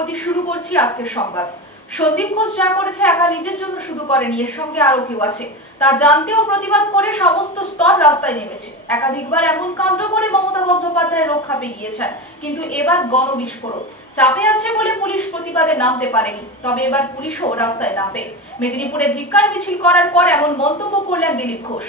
অগ্রগতি শুরু করছি আজকের সংবাদ। সন্দীপ ঘোষ যা করেছে একা নিজের জন্য শুধু করেনি, এর সঙ্গে আরো কেউ আছে তা জানতে ও প্রতিবাদ করে সমস্ত স্তর রাস্তায় নেমেছে। একাধিকবার এমন কাণ্ড করে মমতা বন্দ্যোপাধ্যায় রক্ষা পেয়ে গিয়েছেন, কিন্তু এবার গণবিস্ফোরণ চাপে আছে বলে পুলিশ প্রতিবাদে নামতে পারেনি। তবে এবার পুলিশও রাস্তায় নামবে। মেদিনীপুরে ধিক্কার মিছিল করার পর এমন মন্তব্য করলেন দিলীপ ঘোষ।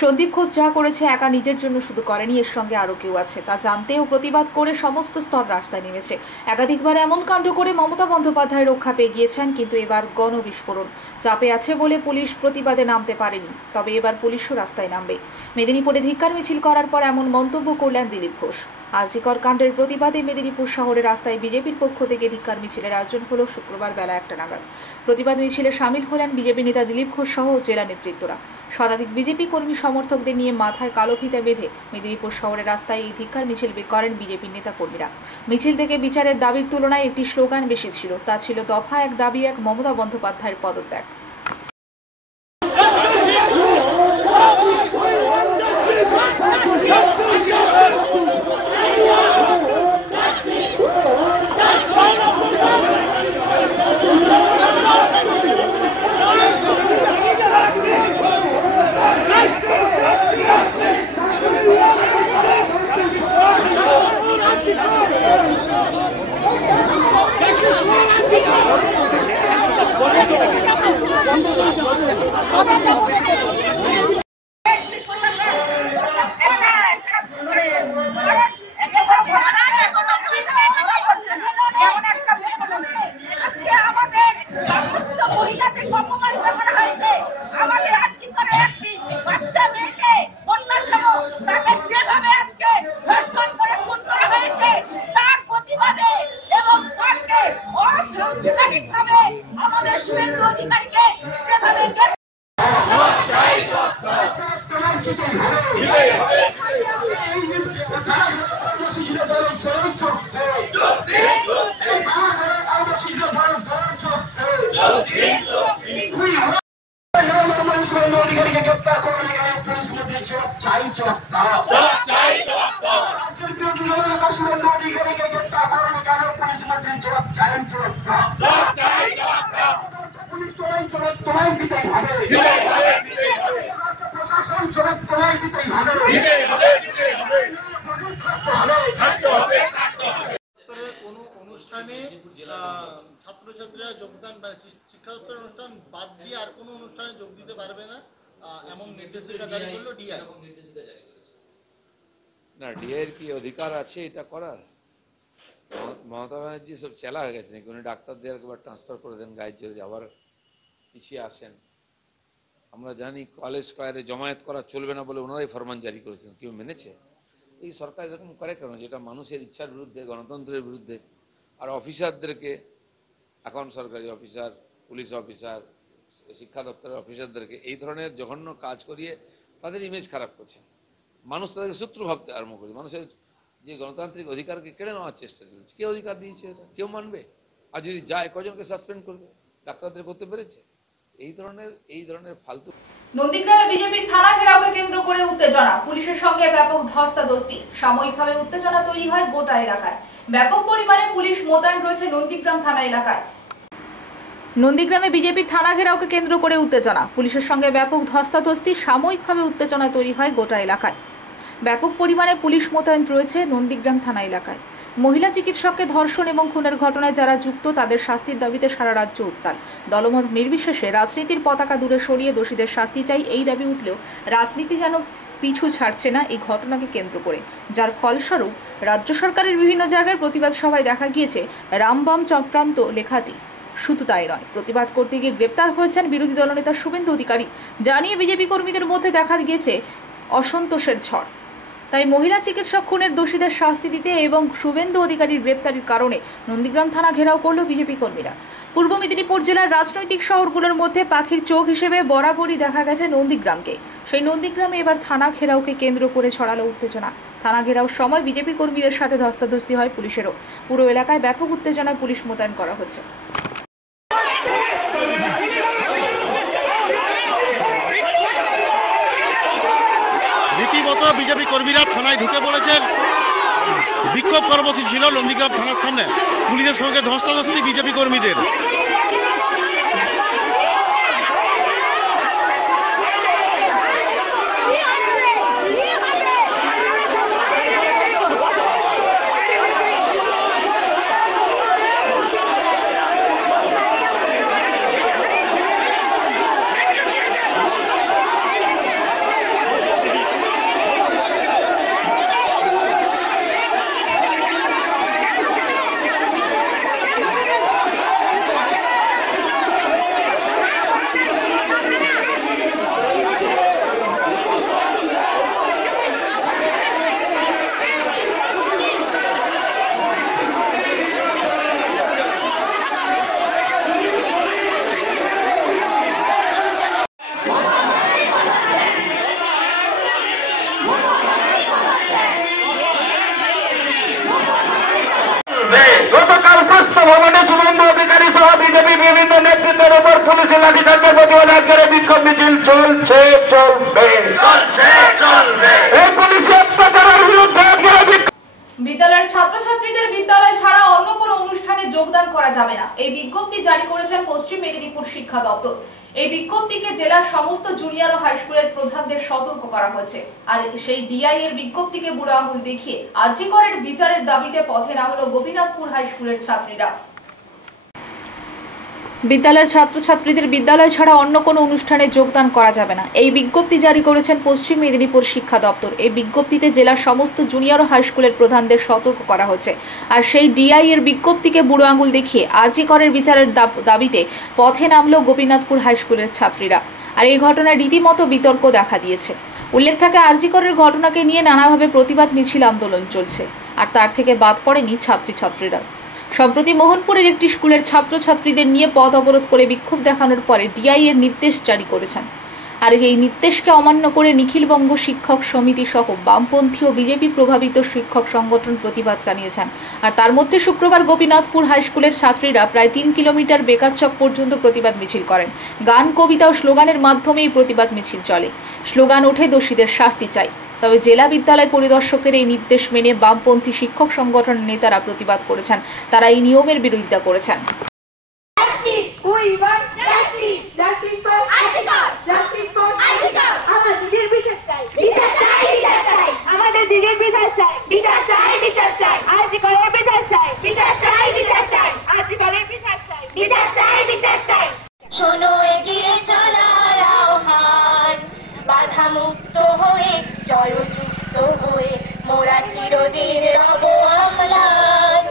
সন্দীপ ঘোষ যা করেছে একা নিজের জন্য শুধু করেনি, এর সঙ্গে আরো কেউ আছে তা জানতে ও প্রতিবাদ করে সমস্ত স্তর রাস্তায় নেমেছে। একাধিকবার এমন কাণ্ড করে মমতা বন্দ্যোপাধ্যায় রক্ষা পেয়ে গিয়েছেন, কিন্তু এবার গণবিস্ফোরণ চাপে আছে বলে পুলিশ প্রতিবাদে নামতে পারেনি। তবে এবার পুলিশও রাস্তায় নামবে। মেদিনীপুরে ধিক্কার মিছিল করার পর এমন মন্তব্য করলেন দিলীপ ঘোষ। আরজিকর কাণ্ডের প্রতিবাদে মেদিনীপুর শহরের রাস্তায় বিজেপির পক্ষ থেকে ধিক্কার মিছিলের আয়োজন হল শুক্রবার বেলা 1টা নাগাদ। প্রতিবাদ মিছিলে সামিল হলেন বিজেপি নেতা দিলীপ ঘোষ সহ জেলা নেতৃত্বরা। শতাধিক বিজেপি কর্মী সমর্থকদের নিয়ে মাথায় কালো ফিতা বেঁধে মেদিনীপুর শহরের রাস্তায় এই ধিক্কার মিছিল করেন বিজেপির নেতা কর্মীরা। মিছিল থেকে বিচারের দাবির তুলনায় একটি স্লোগান বেশি ছিল, তা ছিল দফা এক দাবি এক, মমতা বন্দ্যোপাধ্যায়ের পদত্যাগ। ছাত্রছাত্রীরা যোগদান শিক্ষা দপ্তরের অনুষ্ঠান বাদ দিয়ে আর কোনো অনুষ্ঠানে যোগ দিতে পারবে না, এমন নির্দেশিকা জারি করলো ডিআই। না, ডিআইয়ের কি অধিকার আছে এটা করার? মমতা ব্যানার্জি সব চেলা হয়ে গেছে নাকি? উনি ডাক্তারদের একবার ট্রান্সফার করে দেন, গাইড জেলে আবার পিছিয়ে আসেন। আমরা জানি কলেজ স্কোয়ারে জমায়েত করা চলবে না বলে ওনারাই ফরমান জারি করেছেন, কেউ মেনেছে? এই সরকার এরকম করে কেন, যেটা মানুষের ইচ্ছার বিরুদ্ধে, গণতন্ত্রের বিরুদ্ধে? আর অফিসারদেরকে, এখন সরকারি অফিসার, পুলিশ অফিসার, শিক্ষা দপ্তরের অফিসারদেরকে এই ধরনের জঘন্য কাজ করিয়ে তাদের ইমেজ খারাপ করছে। মানুষ তাদেরকে শত্রু ভাবতে আরম্ভ করে। মানুষের যে গণতান্ত্রিক অধিকারকে কেড়ে নেওয়ার চেষ্টা চলছে। কে অধিকার দিয়েছে এটা? কেউ মানবে? আর যদি যায়, কজনকে সাসপেন্ড করবে? ডাক্তারদের করতে পেরেছে? এই ধরনের ফালতু। নন্দীগ্রামে বিজেপির থানা ঘেরাওকে কেন্দ্র করে উত্তেজনা, পুলিশের সঙ্গে ব্যাপক ধস্তাধস্তি। সাময়িকভাবে উত্তেজনা তৈরি হয় গোটা এলাকায়। ব্যাপক পরিমাণে পুলিশ মোতায়েন রয়েছে নন্দীগ্রাম থানা এলাকায়। নন্দীগ্রামে বিজেপির থানা ঘেরাওকে কেন্দ্র করে উত্তেজনা, পুলিশের সঙ্গে ব্যাপক ধস্তাধস্তি। সাময়িকভাবে উত্তেজনা তৈরি হয় গোটা এলাকায়। ব্যাপক পরিমাণে পুলিশ মোতায়েন রয়েছে নন্দীগ্রাম থানা এলাকায়। মহিলা চিকিৎসককে ধর্ষণ এবং খুনের ঘটনায় যারা যুক্ত তাদের শাস্তির দাবিতে সারা রাজ্য উত্তাল। দলমত নির্বিশেষে রাজনীতির পতাকা দূরে সরিয়ে দোষীদের শাস্তি চাই, এই দাবি উঠলেও রাজনীতি যেন পিছু ছাড়ছে না এই ঘটনাকে কেন্দ্র করে, যার ফলস্বরূপ রাজ্য সরকারের বিভিন্ন জায়গায় প্রতিবাদ সভায় দেখা গিয়েছে রামবাম চক্রান্ত লেখাটি। শুধু তাই নয়, প্রতিবাদ করতে গিয়ে গ্রেপ্তার হয়েছেন বিরোধী দলনেতা শুভেন্দু অধিকারী। জানিয়ে বিজেপি কর্মীদের মধ্যে দেখা গিয়েছে অসন্তোষের ঝড়। তাই মহিলা চিকিৎসক খুনের দোষীদের শাস্তি দিতে এবং শুভেন্দু অধিকারীর গ্রেপ্তারির কারণে নন্দীগ্রাম থানা ঘেরাও করল বিজেপি কর্মীরা। পূর্ব মেদিনীপুর জেলার রাজনৈতিক শহরগুলোর মধ্যে পাখির চোখ হিসেবে বরাবরই দেখা গেছে নন্দীগ্রামকে। সেই নন্দীগ্রামে এবার থানা ঘেরাওকে কেন্দ্র করে ছড়ালো উত্তেজনা। থানা ঘেরাওর সময় বিজেপি কর্মীদের সাথে ধস্তাধস্তি হয় পুলিশেরও। পুরো এলাকায় ব্যাপক উত্তেজনায় পুলিশ মোতায়েন করা হচ্ছে। রীতিমতো বিজেপি কর্মীরা থানায় ঢুকে পড়েছেন। বিক্ষোভ কর্মসূচি ছিল নন্দীগ্রাম থানার সামনে, পুলিশের সঙ্গে ধস্তাধস্তি বিজেপি কর্মীদের। গতকাল স্বাস্থ্য ভবনে শুভেন্দু অধিকারী সহ বিজেপি বিভিন্ন নেতৃত্বের উপর পুলিশের লাঠিচার্জের প্রতিবাদ করে বিক্ষোভ মিছিল চলবে। এই পুলিশের অত্যাচারের বিরুদ্ধে বিদ্যালয়ের ছাত্রছাত্রীদের বিদ্যালয় ছাড়া অন্য কোনো অনুষ্ঠানে যোগদান করা যাবে না, এই বিজ্ঞপ্তি জারি করেছেন পশ্চিম মেদিনীপুর শিক্ষা দপ্তর। এই বিজ্ঞপ্তিকে জেলার সমস্ত জুনিয়র ও হাই স্কুলের প্রধানদের সতর্ক করা হয়েছে। আর সেই ডিআই এর বিজ্ঞপ্তিকে বুড়ো আঙুল দেখিয়ে আরজি করের বিচারের দাবিতে পথে নামলো গোপীনাথপুর হাই স্কুলের ছাত্রীরা। বিদ্যালয়ের ছাত্রছাত্রীদের বিদ্যালয় ছাড়া অন্য কোনো অনুষ্ঠানে যোগদান করা যাবে না, এই বিজ্ঞপ্তি জারি করেছেন পশ্চিম মেদিনীপুর শিক্ষা দপ্তর। এই বিজ্ঞপ্তিতে জেলার সমস্ত জুনিয়র ও হাই স্কুলের প্রধানদের সতর্ক করা হয়েছে। আর সেই ডিআই এর বিজ্ঞপ্তিকে বুড়ো আঙুল দেখিয়ে আরজি করের বিচারের দাবিতে পথে নামলো গোপীনাথপুর হাই স্কুলের ছাত্রীরা। আর এই ঘটনায় রীতিমতো বিতর্ক দেখা দিয়েছে। উল্লেখ থাকে আরজি করের ঘটনাকে নিয়ে নানাভাবে প্রতিবাদ মিছিল আন্দোলন চলছে, আর তার থেকে বাদ পড়েনি ছাত্রীরা। সম্প্রতি মোহনপুরের একটি স্কুলের ছাত্রছাত্রীদের নিয়ে পথ অবরোধ করে বিক্ষোভ দেখানোর পরে ডিআই এর নির্দেশ জারি করেছেন। আর এই নির্দেশকে অমান্য করে নিখিলবঙ্গ শিক্ষক সমিতি সহ বামপন্থী ও বিজেপি প্রভাবিত শিক্ষক সংগঠন প্রতিবাদ জানিয়েছেন। আর তার মধ্যে শুক্রবার গোপীনাথপুর হাই স্কুলের ছাত্রীরা প্রায় 3 কিলোমিটার বেকারচক পর্যন্ত প্রতিবাদ মিছিল করেন। গান, কবিতা ও স্লোগানের মাধ্যমে এই প্রতিবাদ মিছিল চলে। স্লোগান ওঠে দোষীদের শাস্তি চাই। তবে জেলা বিদ্যালয় পরিদর্শকের এই নির্দেশ মেনে বামপন্থী শিক্ষক সংগঠনের নেতারা প্রতিবাদ করেছেন। তারা এই নিয়মের বিরোধিতা করেছেন। শোনো এগিয়ে চলার আহ্বান, বাধা মুক্ত হয়ে জয়যুক্ত হয়ে মোরা চিরদিন রব অম্লান।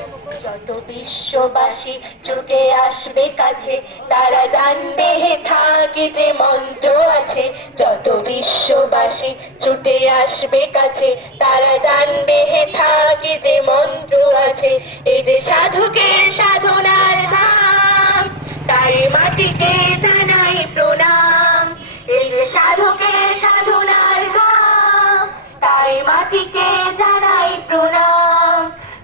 যত বিশ্ববাসী ছুটে আসবে কাছে, তারা জানবে থাকে যে মন্ত্র আছে। যত বিশ্ববাসী ছুটে আসবে কাছে, তারা জানবে থাকে যে মন্ত্র আছে। এই যে সাধকের সাধনার ধাম, তাই মাটিকে জানাই প্রণাম। এই যে সাধকের সাধনার ধাম, তাই মাটিকে জানাই প্রণাম।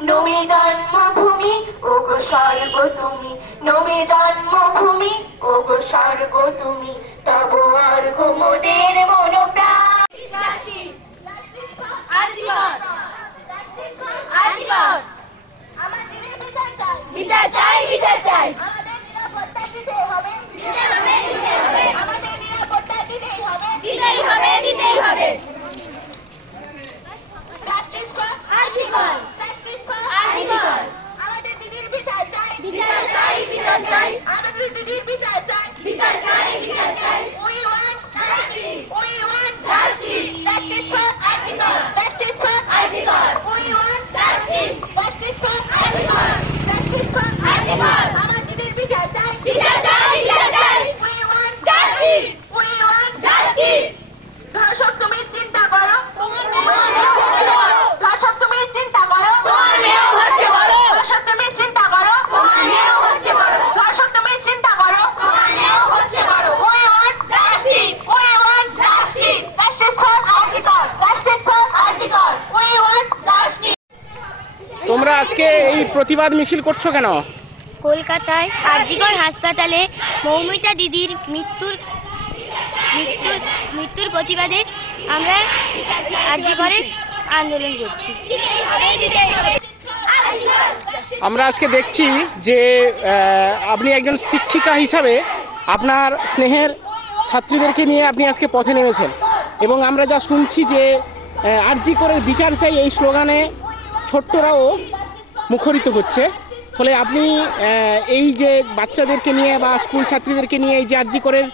নমি জন্মভূমি ওগো স্বর্গ তুমি, নমি জন্মভূমি ওগো স্বর্গ তুমি, তব অর্ঘ মোদের মনোপ্রাণ। বিচার চাই, বিচার চাই, আমাদের নিরাপত্তা দিতে হবে, আমাদের নিরাপত্তা দিতেই হবে, দিতেই হবে, দিতেই হবে। আমাদের দিদির বিচার চাই, বিচার চাই, বিচার চাই, আমাদের দিদির বিচার চাই, বিচার চাই, বিচার চাই। We want justice, we want justice, justice for Arjikar, justice for Arjikar. We want justice, justice for Arjikar, justice for Arjikar. আমাদের দিদির বিচার চাই, বিচার চাই, বিচার চাই। We want justice, we want justice. ধর্ষক তুমি চিন্তা করো, তোমার মেয়ে হচ্ছে বড়। ধর্ষক তুমি চিন্তা করো, তোমার মেয়ে হচ্ছে বড়। ধর্ষক তুমি চিন্তা করো, তোমার মেয়ে হচ্ছে বড়। ধর্ষক তুমি চিন্তা করো, তোমার মেয়ে হচ্ছে বড়। We want justice, we want justice, justice প্রতিবাদ মিছিল করছো কেন? কলকাতায় আরজিকর হাসপাতালে মৌমিতা দিদির মৃত্যুর প্রতিবাদে আমরা আরজিকরের আন্দোলন করছি। আমরা আজকে দেখছি যে আপনি একজন শিক্ষিকা হিসাবে আপনার স্নেহের ছাত্রীদেরকে নিয়ে আপনি আজকে পথে নেমেছেন এবং আমরা যা শুনছি যে আরজিকরের বিচার চাই এই স্লোগানে ছোট্টরাও মুখরিত হচ্ছে। ফলে আপনি এই যে বাচ্চাদেরকে নিয়ে বা স্কুল ছাত্রীদেরকে নিয়ে এই যে আরজিকরের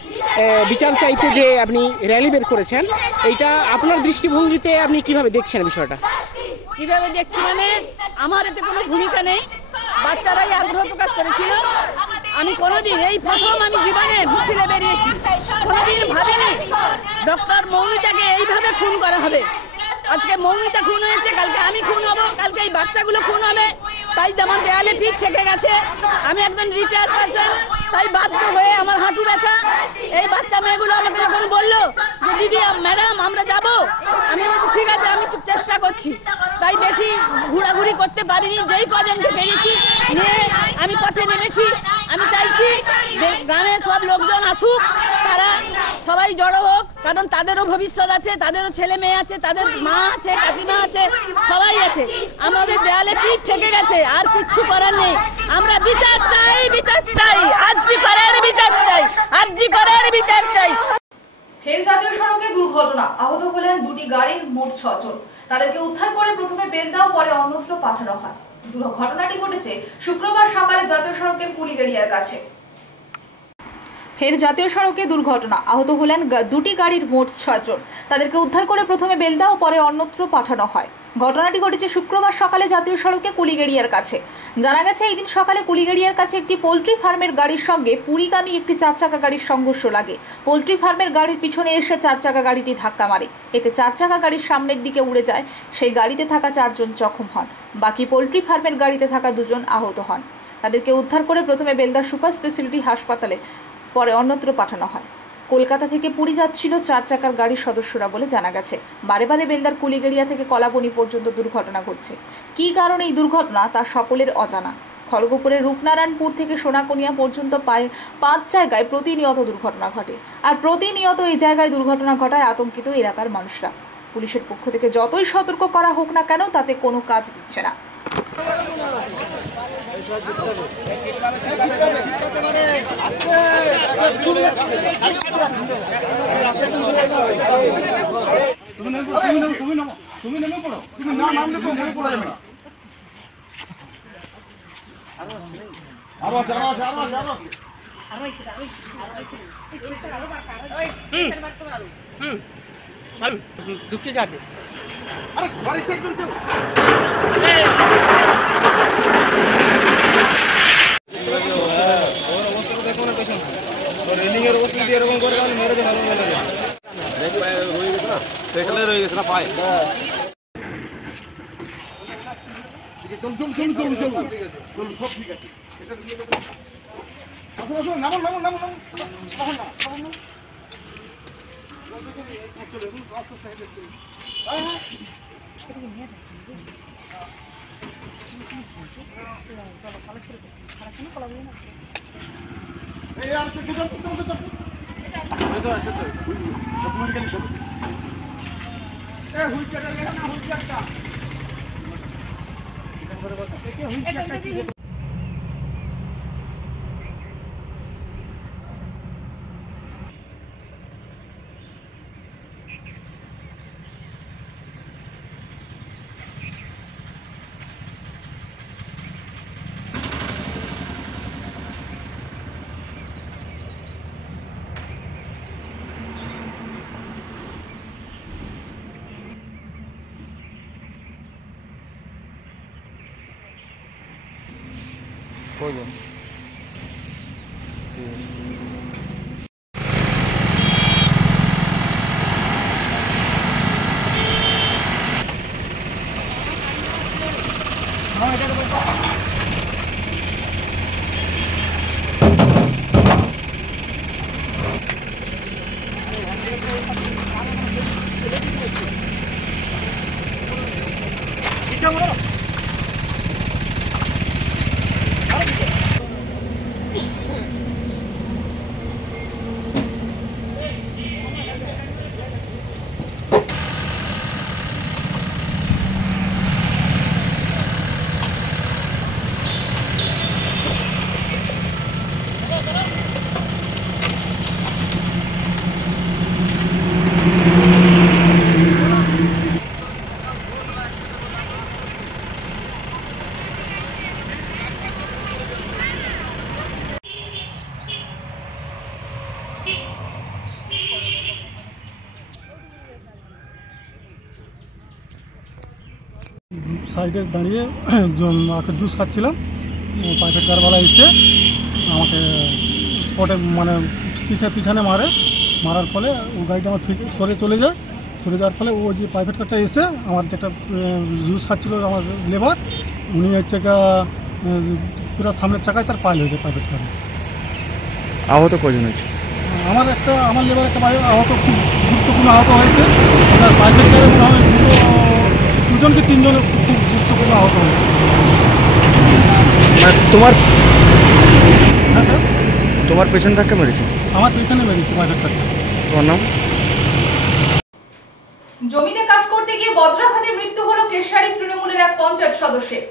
বিচার চাইতে যে আপনি র্যালি বের করেছেন, এইটা আপনার দৃষ্টিভঙ্গিতে আপনি কিভাবে দেখছেন বিষয়টা? কিভাবে দেখছি মানে আমার এতে কোনো ভূমিকা নেই, বাচ্চারাই আগ্রহ প্রকাশ করেছিল। আমি কোনোদিন এই প্রথম আমি জীবনে মিছিলে বেরিয়েছি, কোনোদিন ভাবিনি ডক্টর মৌমিতাকে এইভাবে খুন করা হবে। আজকে মৌমিতা খুন হয়েছে, কালকে আমি খুন হব, কালকে এই বাচ্চাগুলো খুন হবে। তাই যেমন দেয়ালে পিঠ থেকে গেছে, আমি একজন রিটায়ার্ড পারসন, তাই বাধ্য হয়ে আমার হাঁটু ব্যথা। এই বাচ্চা মেয়েগুলো আমাকে যখন বললো যে দিদি ম্যাডাম আমরা যাব, আমি বলছি ঠিক আছে আমি চেষ্টা করছি। তাই বেশি ঘোরাঘুরি করতে পারিনি, যেই কজনকে পেরেছি নিয়ে আমি পথে নেমেছি। আমি চাইছি যে গ্রামের সব লোকজন আসুক, তারা সবাই জড়ো হোক, কারণ তাদেরও ভবিষ্যৎ আছে, তাদেরও ছেলে মেয়ে আছে, তাদের মা আছে, কাকিমা আছে, সবাই আছে। আমাদের দেয়ালে পিঠ থেকে গেছে, আর কিচ্ছু করার নেই। আমরা বিচার চাই, বিচার চাই, আরজিকরের বিচার চাই, আরজিকরের বিচার চাই। ফের জাতীয় সড়কে দুর্ঘটনা, আহত হলেন দুটি গাড়ির মোট 6 জন। তাদেরকে উদ্ধার করে প্রথমে বেলদা ও পরে অন্যত্র পাঠানো হয়। দুর্ঘটনাটি ঘটেছে শুক্রবার সকালে জাতীয় সড়কের কুলিগেড়িয়ার কাছে। ফের জাতীয় সড়কে দুর্ঘটনা, আহত হলেন দুটি গাড়ির মোট 6 জন। তাদেরকে উদ্ধার করে প্রথমে বেলদা ও পরে অন্যত্র পাঠানো হয়। ঘটনাটি ঘটেছে শুক্রবার সকালে জাতীয় সড়কে কুলিগেড়িয়ার কাছে। জানা গেছে এই দিন সকালে কুলিগেড়িয়ার কাছে একটি পোল্ট্রি ফার্মের গাড়ির সঙ্গে পুরীগামী একটি 4 চাকা গাড়ির সংঘর্ষ লাগে। পোল্ট্রি ফার্মের গাড়ির পিছনে এসে 4 চাকা গাড়িটি ধাক্কা মারে। এতে 4 চাকা গাড়ির সামনের দিকে উড়ে যায়। সেই গাড়িতে থাকা 4 জন জখম হন। বাকি পোল্ট্রি ফার্মের গাড়িতে থাকা 2 জন আহত হন। তাদেরকে উদ্ধার করে প্রথমে বেলদা সুপার স্পেশালিটি হাসপাতালে, পরে অন্যত্র পাঠানো হয়। কলকাতা থেকে পুরী যাচ্ছিল 4 চাকার গাড়ির সদস্যরা বলে জানা গেছে। বারে বারে বেলদার কুলিগেড়িয়া থেকে কলাবনি পর্যন্ত দুর্ঘটনা ঘটছে। কী কারণে এই দুর্ঘটনা তা সকলের অজানা। খড়গপুরের রূপনারায়ণপুর থেকে সোনাকনিয়া পর্যন্ত প্রায় 5 জায়গায় প্রতিনিয়ত দুর্ঘটনা ঘটে। আর প্রতিনিয়ত এই জায়গায় দুর্ঘটনা ঘটায় আতঙ্কিত এলাকার মানুষরা। পুলিশের পক্ষ থেকে যতই সতর্ক করা হোক না কেন, তাতে কোনো কাজ দিচ্ছে না। ঢুকে যাবে। রেলিংয়ের ওপর দিয়ে এরকম করে মেরে ভালো মেরে রয়ে গেছে না, সেখানে রয়ে গেছে না পায়ে। সব ঠিক আছে। নামুন নামুন নামুন নামুন নামুন। কজন? সাইডে দাঁড়িয়ে জুস খাচ্ছিলাম, প্রাইভেট কারওয়ালা এসে আমাকে স্পটে মানে পিছনে মারার ফলে ও গাড়িটা আমার ঠিক সরে চলে যায়। সরে যাওয়ার ফলে ও যে প্রাইভেট কারটা এসে আমার যেটা জুস খাচ্ছিল আমার লেবার, উনি হচ্ছে পুরো সামনের চাকায় তার পাইল হয়েছে প্রাইভেট কারে। আহত কজন হয়েছে? আমার লেবার একটা আহত, খুব গুরুত্বপূর্ণ আহত হয়েছে। আর প্রাইভেট কারে মনে হয় দুজন কি তিনজন খুব গুরুত্বপূর্ণ আহত হয়েছে। তোমার পেছনে ধাক্কা মেরেছে? আমার পেছনে মেরেছে প্রাইভেট কারটা। তোমার নাম? জমিতে কাজ করতে গিয়ে বজ্রাঘাতে মৃত্যু হলো কেশিয়ারি তৃণমূলের এক পঞ্চায়েত সদস্যের।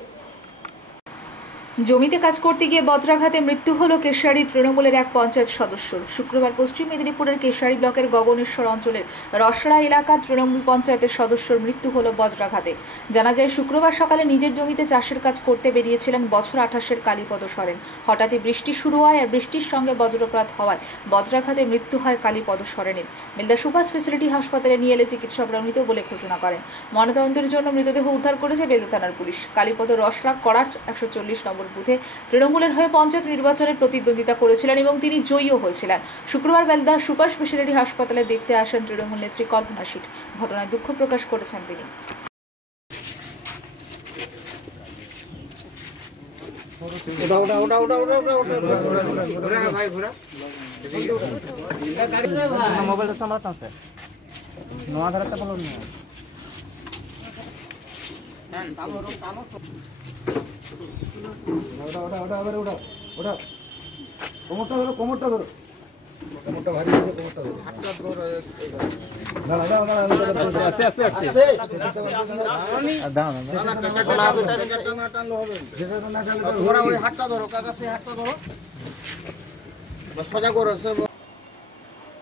জমিতে কাজ করতে গিয়ে বজ্রাঘাতে মৃত্যু হলো কেশিয়ারি তৃণমূলের এক পঞ্চায়েত সদস্যর। শুক্রবার পশ্চিম মেদিনীপুরের কেশিয়ারি ব্লকের গগনেশ্বর অঞ্চলের রসড়া এলাকার তৃণমূল পঞ্চায়েতের সদস্যর মৃত্যু হলো বজ্রাঘাতে। জানা যায় শুক্রবার সকালে নিজের জমিতে চাষের কাজ করতে বেরিয়েছিলেন বছর 28-এর কালীপদ সরেন। হঠাৎই বৃষ্টি শুরু হয় আর বৃষ্টির সঙ্গে বজ্রপাত হওয়ায় বজ্রাঘাতে মৃত্যু হয় কালীপদ সরেনের। বেলদা সুপার স্পেশালিটি হাসপাতালে নিয়ে এলে চিকিৎসকরা মৃত বলে ঘোষণা করেন। ময়নাতদন্তের জন্য মৃতদেহ উদ্ধার করেছে বেলদা থানার পুলিশ। কালীপদ রসড়া করার 140 নম্বর বুথে তৃণমূলের হয়ে পঞ্চায়েত নির্বাচনে প্রতিদ্বন্দ্বিতা করেছিলেন এবং তিনি জয়ীও হয়েছিলেন। শুক্রবার বেলদা সুপার স্পেশালিটি হাসপাতালে দেখতে আসেন তৃণমূল নেত্রী কল্পনা শীল। ঘটনায় দুঃখ প্রকাশ করেছেন তিনি।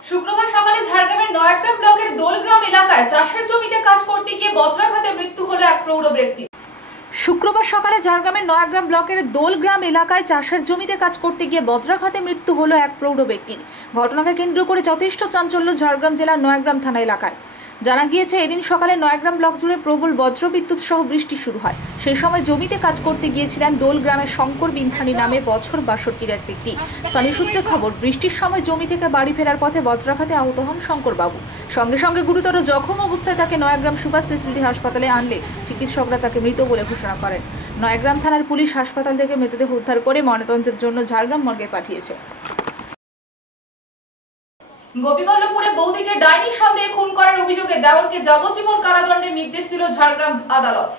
শুক্রবার সকালে ঝাড়গ্রামের নয়াগ্রাম ব্লকের দোলগ্রাম এলাকায় চাষের জমিতে কাজ করতে গিয়ে বজ্রাঘাতে মৃত্যু হলো এক প্রৌঢ় ব্যক্তি। শুক্রবার সকালে ঝাড়গ্রামের নয়াগ্রাম ব্লকের দোলগ্রাম এলাকায় চাষের জমিতে কাজ করতে গিয়ে বজ্রাঘাতে মৃত্যু হলো এক প্রৌঢ় ব্যক্তির। ঘটনাকে কেন্দ্র করে যথেষ্ট চাঞ্চল্য ঝাড়গ্রাম জেলার নয়াগ্রাম থানা এলাকায়। জানা গিয়েছে এদিন সকালে নয়াগ্রাম ব্লক জুড়ে প্রবল বজ্রবিদ্যুৎ সহ বৃষ্টি শুরু হয়। সেই সময় জমিতে কাজ করতে গিয়েছিলেন দোলগ্রামের শঙ্কর বিন্থানি নামে বছর 62-এর এক ব্যক্তি। স্থানীয় সূত্রে খবর, বৃষ্টির সময় জমি থেকে বাড়ি ফেরার পথে বজ্রাঘাতে আহত হন শঙ্কর বাবু। সঙ্গে সঙ্গে গুরুতর জখম অবস্থায় তাকে নয়াগ্রাম সুপার স্পেশালিটি হাসপাতালে আনলে চিকিৎসকরা তাকে মৃত বলে ঘোষণা করেন। নয়াগ্রাম থানার পুলিশ হাসপাতাল থেকে মৃতদেহ উদ্ধার করে ময়নাতদন্তের জন্য ঝাড়গ্রাম মর্গে পাঠিয়েছে। গোপীবল্লভপুরে বৌদিকে ডাইনি সন্দেহে খুন করার অভিযোগে দেওরকে যাবজ্জীবন কারাদণ্ডের নির্দেশ দিল ঝাড়গ্রাম আদালত।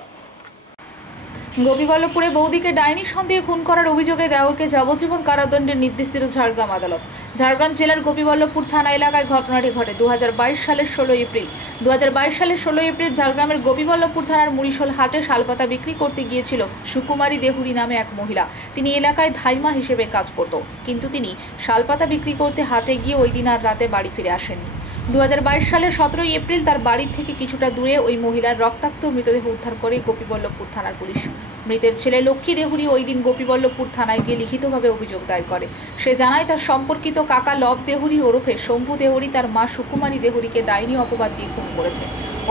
গোপীবল্লভপুরে বৌদিকে ডাইনি সন্দেহে খুন করার অভিযোগে দেওরকে যাবজ্জীবন কারাদণ্ডের নির্দেশ দিল ঝাড়গ্রাম আদালত। ঝাড়গ্রাম জেলার গোপীবল্লভপুর থানা এলাকায় ঘটনাটি ঘটে 2022 সালের 16 এপ্রিল। 2022 সালের 16 এপ্রিল ঝাড়গ্রামের গোপীবল্লভপুর থানার মুড়িশোল হাটে শালপাতা বিক্রি করতে গিয়েছিল সুকুমারী দেহুরি নামে এক মহিলা। তিনি এলাকায় ধাইমা হিসেবে কাজ করত, কিন্তু তিনি শালপাতা বিক্রি করতে হাটে গিয়ে ওই দিন আর রাতে বাড়ি ফিরে আসেননি। 2022 সালের 17 এপ্রিল তার বাড়ির থেকে কিছুটা দূরে ওই মহিলার রক্তাক্ত মৃতদেহ উদ্ধার করে গোপীবল্লভপুর থানার পুলিশ। মৃতের ছেলে লক্ষ্মী দেহুরি ওই দিন গোপীবল্লভপুর থানায় গিয়ে লিখিতভাবে অভিযোগ দায়ের করে। সে জানায় তার সম্পর্কিত কাকা লব দেহুরি ওরফে শম্ভু দেহুরি তার মা সুকুমারী দেহুরিকে ডাইনি অপবাদ দিয়ে খুন করেছে।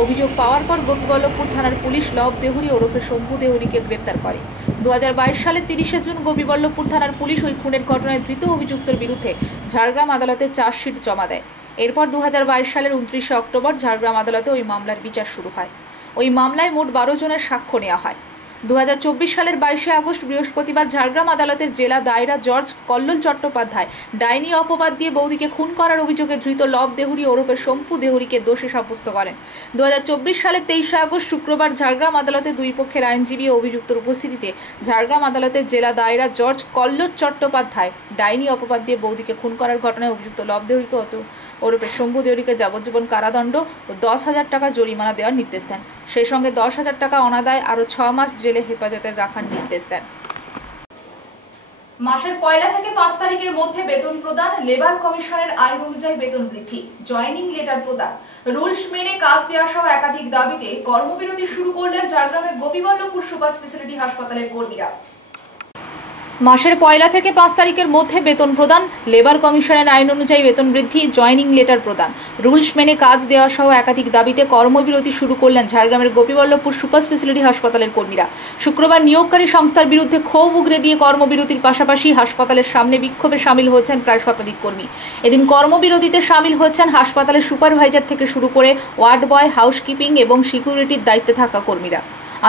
অভিযোগ পাওয়ার পর গোপীবল্লভপুর থানার পুলিশ লব দেহুরি ওরফে শম্ভু দেহুরিকে গ্রেপ্তার করে। 2022 সালের 30 জুন গোপীবল্লভপুর থানার পুলিশ ওই খুনের ঘটনায় ধৃত অভিযুক্তের বিরুদ্ধে ঝাড়গ্রাম আদালতে চার্জশিট জমা দেয়। এরপর 2022 সালের 29 অক্টোবর ঝাড়গ্রাম আদালতে ওই মামলার বিচার শুরু হয়। ওই মামলায় মোট 12 জনের সাক্ষ্য নেওয়া হয়। 2024 সালের 22 আগস্ট বৃহস্পতিবার ঝাড়গ্রাম আদালতের জেলা দায়রা জজ কল্লোল চট্টোপাধ্যায় ডাইনি অপবাদ দিয়ে বৌদিকে খুন করার অভিযোগে ধৃত লব দেহুরি ওরফে শম্ভু দেহুরিকে দোষী সাব্যস্ত করেন। 2024 সালের 23 আগস্ট শুক্রবার ঝাড়গ্রাম আদালতে দুই পক্ষের আইনজীবী ও অভিযুক্তের উপস্থিতিতে ঝাড়গ্রাম আদালতের জেলা দায়রা জজ কল্লোল চট্টোপাধ্যায় ডাইনি অপবাদ দিয়ে বৌদিকে খুন করার ঘটনায় অভিযুক্ত লব দেহুরিকে ওরফে শম্ভু দেহুরিকে যাবজ্জীবন কারাদণ্ড ও 10,000 টাকা জরিমানা দেওয়ার নির্দেশ দেন। সেই সঙ্গে 10,000 টাকা অনাদায় আরও 6 মাস জেলে হেফাজতে রাখার নির্দেশ দেন। মাসের 1 থেকে 5 তারিখের মধ্যে বেতন প্রদান, লেবার কমিশনের আইন অনুযায়ী বেতন বৃদ্ধি, জয়েনিং লেটার প্রদান, রুলস মেনে কাজ দেওয়া সহ একাধিক দাবিতে কর্মবিরতি শুরু করলেন ঝাড়গ্রামের গোপীবল্লভপুর সুপার স্পেশালিটি হাসপাতালের কর্মীরা। মাসের 1 থেকে 5 তারিখের মধ্যে বেতন প্রদান, লেবার কমিশনের আইন অনুযায়ী বেতন বৃদ্ধি, জয়েনিং লেটার প্রদান, রুলস মেনে কাজ দেওয়া সহ একাধিক দাবিতে কর্মবিরতি শুরু করলেন ঝাড়গ্রামের গোপীবল্লভপুর সুপার স্পেশালিটি হাসপাতালের কর্মীরা। শুক্রবার নিয়োগকারী সংস্থার বিরুদ্ধে ক্ষোভ উগরে দিয়ে কর্মবিরতির পাশাপাশি হাসপাতালের সামনে বিক্ষোভে সামিল হয়েছেন প্রায় শতাধিক কর্মী। এদিন কর্মবিরতিতে সামিল হয়েছেন হাসপাতালের সুপারভাইজার থেকে শুরু করে ওয়ার্ড বয়, হাউসকিপিং এবং সিকিউরিটির দায়িত্বে থাকা কর্মীরা।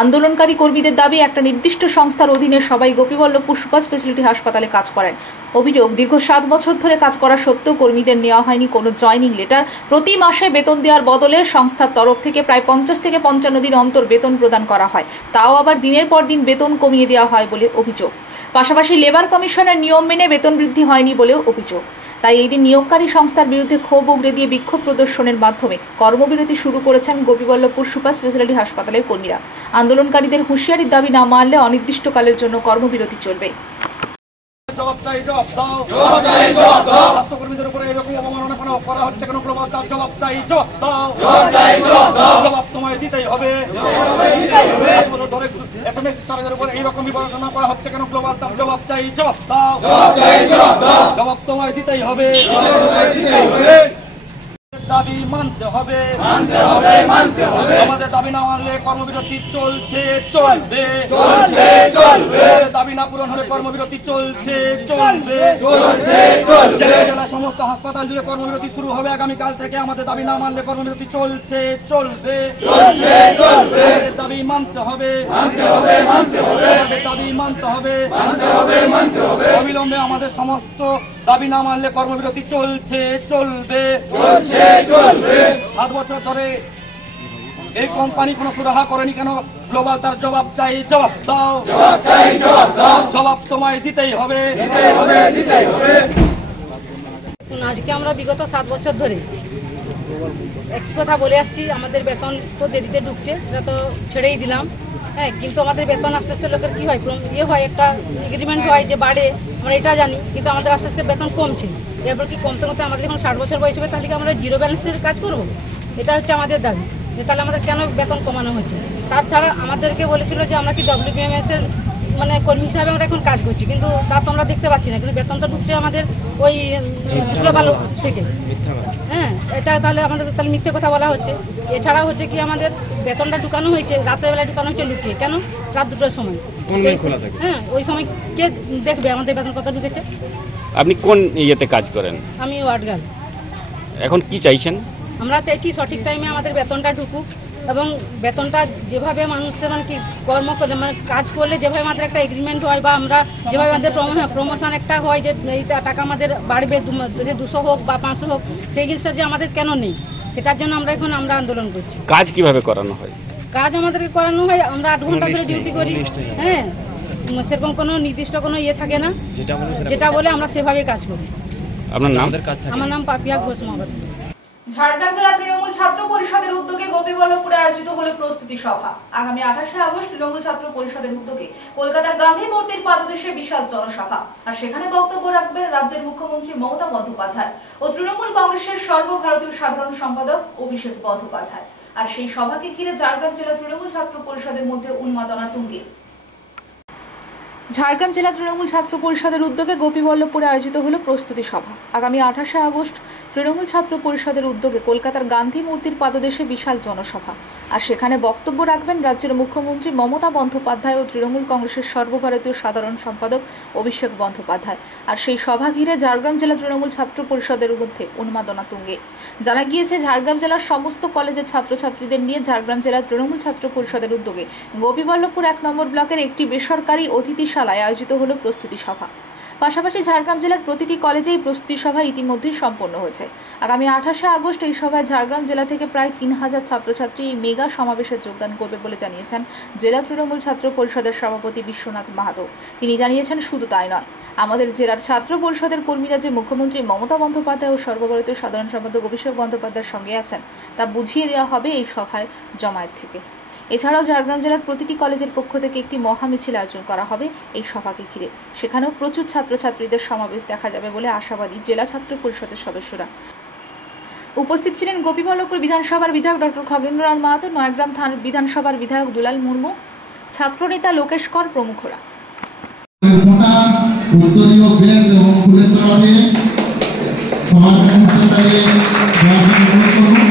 আন্দোলনকারী কর্মীদের দাবি, একটা নির্দিষ্ট সংস্থার অধীনে সবাই গোপীবল্লভপুর সুপার স্পেশালিটি হাসপাতালে কাজ করেন। অভিযোগ, দীর্ঘ 7 বছর ধরে কাজ করা সত্ত্বেও কর্মীদের নেওয়া হয়নি কোনো জয়নিং লেটার। প্রতি মাসে বেতন দেওয়ার বদলে সংস্থার তরফ থেকে প্রায় 50 থেকে 55 দিন অন্তর বেতন প্রদান করা হয়, তাও আবার দিনের পর দিন বেতন কমিয়ে দেওয়া হয় বলে অভিযোগ। পাশাপাশি লেবার কমিশনের নিয়ম মেনে বেতন বৃদ্ধি হয়নি বলেও অভিযোগ। তাই এই দিন নিয়োগকারী সংস্থার বিরুদ্ধে ক্ষোভ উগরে দিয়ে বিক্ষোভ প্রদর্শনের মাধ্যমে কর্মবিরতি শুরু করেছেন গোপীবল্লভপুর সুপার স্পেশালিটি হাসপাতালের কর্মীরা। আন্দোলনকারীদের হুঁশিয়ারির দাবি না মানলে অনির্দিষ্টকালের জন্য কর্মবিরতি চলবে। স্বাস্থ্যকর্মীদের উপরে এরকম অবমাননা করা হচ্ছে কেন? জবাব চাই, জবাব তোমায় দিতেই হবে। উপরে এইরকম বিবেচনা করা হচ্ছে কেন? জবাব চাই, জবাব তোমায় দিতেই হবে। দাবি মানতে হবে, আমাদের দাবি না মানলে কর্মবিরতি চলবে। দাবি না পূরণ হলে কর্মবিরতি চলবে। জেলা সমস্ত হাসপাতাল জুড়ে কর্মবিরতি শুরু হবে আগামীকাল থেকে। আমাদের দাবি না মানলে কর্মবিরতি চলবে। দাবি মানতে হবে, দাবি মানতে হবে। অবিলম্বে আমাদের সমস্ত দাবি না মানলে কর্মবিরতি চলবে। 7 বছর ধরে এই কোম্পানি কোনো সুরাহা করেনি কেন? গ্লোবাল তার জবাব চাই, জবাব দাও। জবাব তোমায় দিতেই হবে। আজকে আমরা বিগত 7 বছর ধরে একই কথা বলে আসছি, আমাদের বেতন তো দেরিতে ঢুকছে, সেটা তো ছেড়েই দিলাম। হ্যাঁ, কিন্তু আমাদের বেতন আস্তে আস্তে লোকের কী হয়, হয় একটা এগ্রিমেন্ট হয় যে বাড়ে, আমরা এটা জানি, কিন্তু আমাদের আস্তে আস্তে বেতন কমছে। এরপর কি কমতে কমতে আমাদের এখন 60 বছর বয়স হবে, তাহলে কি আমরা জিরো ব্যালেন্সের কাজ করব? এটা হচ্ছে আমাদের দাবি, যে তাহলে আমাদের কেন বেতন কমানো হচ্ছে। তাছাড়া আমাদেরকে বলেছিল যে আমরা কি WBMS এর মানে কর্মী হিসাবে আমরা এখন কাজ করছি, কিন্তু তা তো আমরা দেখতে পাচ্ছি না, কিন্তু বেতনটা ঢুকছে আমাদের ওই গ্লোবাল থেকে। হ্যাঁ, এটা তাহলে আমাদের তাহলে মিথ্যে কথা বলা হচ্ছে। এছাড়া হচ্ছে কি আমাদের বেতনটা ঢুকানো হয়েছে রাতের বেলায়, ঢুকানো হচ্ছে লুকিয়ে। কেন? রাত 2টার সময়। হ্যাঁ, ওই সময় কে দেখবে আমাদের বেতন কত ঢুকেছে? আপনি কোন ইয়েতে কাজ করেন? আমি ওয়ার্ড গার্ল। এখন কি চাইছেন? আমরা চাইছি সঠিক টাইমে আমাদের বেতনটা ঢুকুক, এবং বেতনটা যেভাবে মানুষের মানে কি কর্ম করে মানে কাজ করলে যেভাবে আমাদের একটা এগ্রিমেন্ট হয়, বা আমরা যেভাবে আমাদের প্রমোশন একটা হয় যে এই টাকা আমাদের বাড়বে, 200 হোক বা 500 হোক, সেই জিনিসটা যে আমাদের কেন নেই, সেটার জন্য আমরা আন্দোলন করছি। কাজ কিভাবে করানো হয়? কাজ আমাদেরকে করানো হয়, আমরা 8 ঘন্টা ধরে ডিউটি করি। হ্যাঁ, সেরকম কোনো নির্দিষ্ট কোনো ইয়ে থাকে না, যেটা বলে আমরা সেভাবে কাজ করি। আপনার নাম? আমার নাম পাপিয়া ঘোষ মহাবত। ঝাড়গ্রাম জেলা তৃণমূল ছাত্র পরিষদের উদ্যোগে গোপীবল্লভপুরে আয়োজিত হলো প্রস্তুতি সভা। আগামী 28শে আগস্ট তৃণমূল ছাত্র পরিষদের উদ্যোগে কলকাতার গান্ধী মূর্তির পাদদেশে বিশাল জনসভা। আর সেখানে বক্তব্য রাখবেন রাজ্যের মুখ্যমন্ত্রী মমতা বন্দ্যোপাধ্যায় ও তৃণমূল কংগ্রেসের সর্বভারতীয় সাধারণ সম্পাদক অভিষেক বন্দ্যোপাধ্যায়। আর সেই সভাকে ঘিরে ঝাড়গ্রাম জেলা তৃণমূল ছাত্র পরিষদের মধ্যে উন্মাদনা তুঙ্গে। ঝাড়গ্রাম জেলা তৃণমূল ছাত্র পরিষদের উদ্যোগে গোপীবল্লভপুরে আয়োজিত হলো প্রস্তুতি সভা। আগামী 28শে আগস্ট তৃণমূল ছাত্র পরিষদের উদ্যোগে কলকাতার গান্ধী মূর্তির পাদদেশে বিশাল জনসভা। আর সেখানে বক্তব্য রাখবেন রাজ্যের মুখ্যমন্ত্রী মমতা বন্দ্যোপাধ্যায় ও তৃণমূল কংগ্রেসের সর্বভারতীয় সাধারণ সম্পাদক অভিষেক বন্দ্যোপাধ্যায়। আর সেই সভা ঘিরে ঝাড়গ্রাম জেলা তৃণমূল ছাত্র পরিষদের মধ্যে উন্মাদনা তুঙ্গে। জানা গিয়েছে, ঝাড়গ্রাম জেলার সমস্ত কলেজের ছাত্রছাত্রীদের নিয়ে ঝাড়গ্রাম জেলা তৃণমূল ছাত্র পরিষদের উদ্যোগে গোপীবল্লভপুর 1 নম্বর ব্লকের একটি বেসরকারি অতিথিশালায় আয়োজিত হলো প্রস্তুতি সভা। পাশাপাশি ঝাড়গ্রাম জেলার প্রতিটি কলেজেই প্রস্তুতি সভা ইতিমধ্যেই সম্পন্ন হয়েছে। আগামী 28শে আগস্ট এই সভায় ঝাড়গ্রাম জেলা থেকে প্রায় 3000 ছাত্রছাত্রী এই মেগা সমাবেশে যোগদান করবে বলে জানিয়েছেন জেলা তৃণমূল ছাত্র পরিষদের সভাপতি বিশ্বনাথ মাহাতো। তিনি জানিয়েছেন, শুধু তাই নয়, আমাদের জেলার ছাত্র পরিষদের কর্মীরা যে মুখ্যমন্ত্রী মমতা বন্দ্যোপাধ্যায় ও সর্বভারতীয় সাধারণ সম্পাদক অভিষেক বন্দ্যোপাধ্যায়ের সঙ্গে আছেন তা বুঝিয়ে দেওয়া হবে এই সভায় জমায়েত থেকে। এছাড়াও ঝাড়গ্রাম জেলার প্রতিটি কলেজের পক্ষ থেকে একটি মহামিছিল আয়োজন করা হবে এই সভাকে ঘিরে। সেখানেও প্রচুর ছাত্রছাত্রীদের সমাবেশ দেখা যাবে বলে আশাবাদী জেলা ছাত্র পরিষদের সদস্যরা। উপস্থিত ছিলেন গোপীবল্লভপুর বিধানসভার বিধায়ক ডক্টর খগেন্দ্রনাথ মাহাতো, নয়াগ্রাম বিধানসভার বিধায়ক দুলাল মুর্মু, ছাত্রনেতা লোকেশ কর প্রমুখরা। ফোঁটা উত্তরীয় বেদ এবং ফুলের তলা দিয়ে সবার কাছে দাঁড়িয়ে অনুরোধ করুন।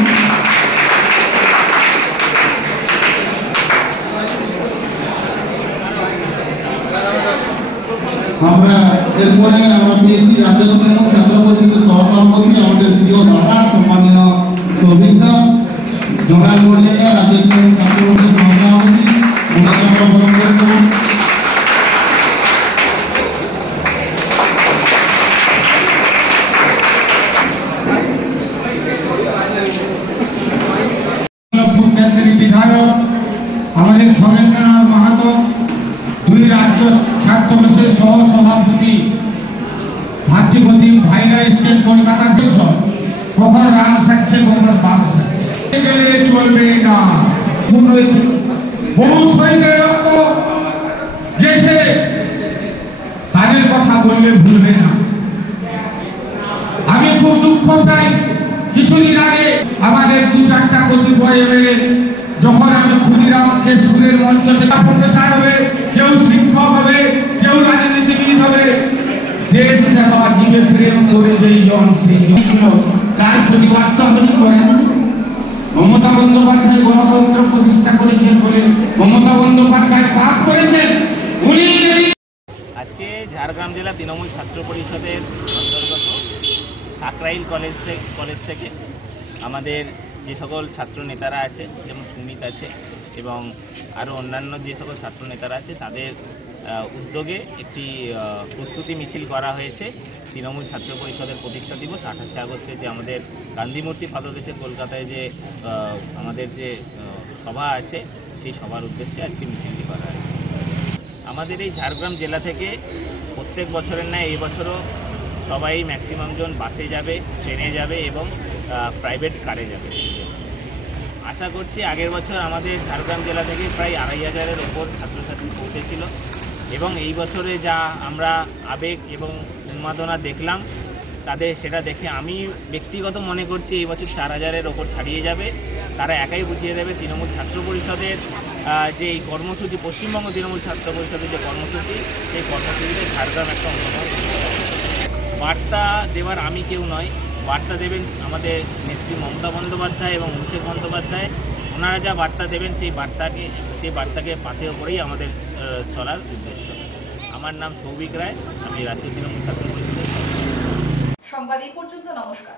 আমরা এরপরে আমরা পেয়েছি রাজ্যতম ছাত্র পরিষদের সহসভাপতি আমাদের প্রিয় দাদা সম্মানীয় সৌভিকদা জোগাড় মর্যাদা রাজ্যতম ছাত্র পরিষদের সহসভাপতি ওনাকে আমরা বরণ করে দেব। বিধায়ক আমাদের সরেন্দ্রনাথ মাহাতো, দুই রাজ্য ছাত্র পরিষদের সহ সভাপতি ভাতৃপতি ভাইরা এসছেন কলকাতা দেশ কখন রাম থাকছে কখন বাম থাকছে গেলে চলবে না। বহু শহীদের রক্ত গেছে, তাদের কথা বললে ভুলবে না। আমি খুব দুঃখ চাই, কিছুদিন আগে আমাদের 2-4টা কতিপয় এমএলএ যখন আমি ক্ষুদিরামকে স্কুলের মঞ্চ থেকে প্রফেসর হবে, কেউ শিক্ষক হবে, কেউ রাজনীতিবিদ হবে, দেশ সেবা জীবে প্রেম করে যেই জন সেই তার প্রতিবাদ তো আপনি করেন। মমতা বন্দ্যোপাধ্যায় গণতন্ত্র প্রতিষ্ঠা করেছেন বলে মমতা বন্দ্যোপাধ্যায় পাস করেছেন। উনি আজকে ঝাড়গ্রাম জেলা তৃণমূল ছাত্র পরিষদের অন্তর্গত সাকরাইল কলেজ থেকে আমাদের যে সকল ছাত্র নেতারা আছে, যেমন সুমিত আছে এবং আরও অন্যান্য যে সকল ছাত্র নেতারা আছে, তাদের উদ্যোগে একটি প্রস্তুতি মিছিল করা হয়েছে তৃণমূল ছাত্র পরিষদের প্রতিষ্ঠা দিবস 28শে আগস্টে যে আমাদের গান্ধী মূর্তি পাদদেশে কলকাতায় যে আমাদের যে সভা আছে, সেই সভার উদ্দেশ্যে আজকে মিছিলটি করা হয়েছে। আমাদের এই ঝাড়গ্রাম জেলা থেকে প্রত্যেক বছরের ন্যায় এই বছরও সবাই ম্যাক্সিমাম জন বাসে যাবে, ট্রেনে যাবে এবং প্রাইভেট কারে যাবে। আশা করছি আগের বছর আমাদের ঝাড়গ্রাম জেলা থেকে প্রায় 2500-এর ওপর ছাত্রছাত্রী পৌঁছেছিল এবং এই বছরে যা আমরা আবেগ এবং উন্মাদনা দেখলাম তাদের, সেটা দেখে আমি ব্যক্তিগত মনে করছি এই বছর 4000-এর ওপর ছাড়িয়ে যাবে। তারা একাই বুঝিয়ে দেবে তৃণমূল ছাত্র পরিষদের যে এই কর্মসূচি, পশ্চিমবঙ্গ তৃণমূল ছাত্র পরিষদের যে কর্মসূচি, সেই কর্মসূচিতে ঝাড়গ্রাম একটা অন্যতম। বার্তা দেওয়ার আমি কেউ নয়, বার্তা দেবেন আমাদের নেত্রী মমতা বন্দ্যোপাধ্যায় এবং অভিষেক বন্দ্যোপাধ্যায়। ওনারা যা বার্তা দেবেন সেই বার্তাকে পাথেয় করেই আমাদের চলার উদ্দেশ্য। আমার নাম সৌভিক রায়, আমি রাজ্য তৃণমূল ছাত্র পরিষদের সংবাদ এই পর্যন্ত। নমস্কার।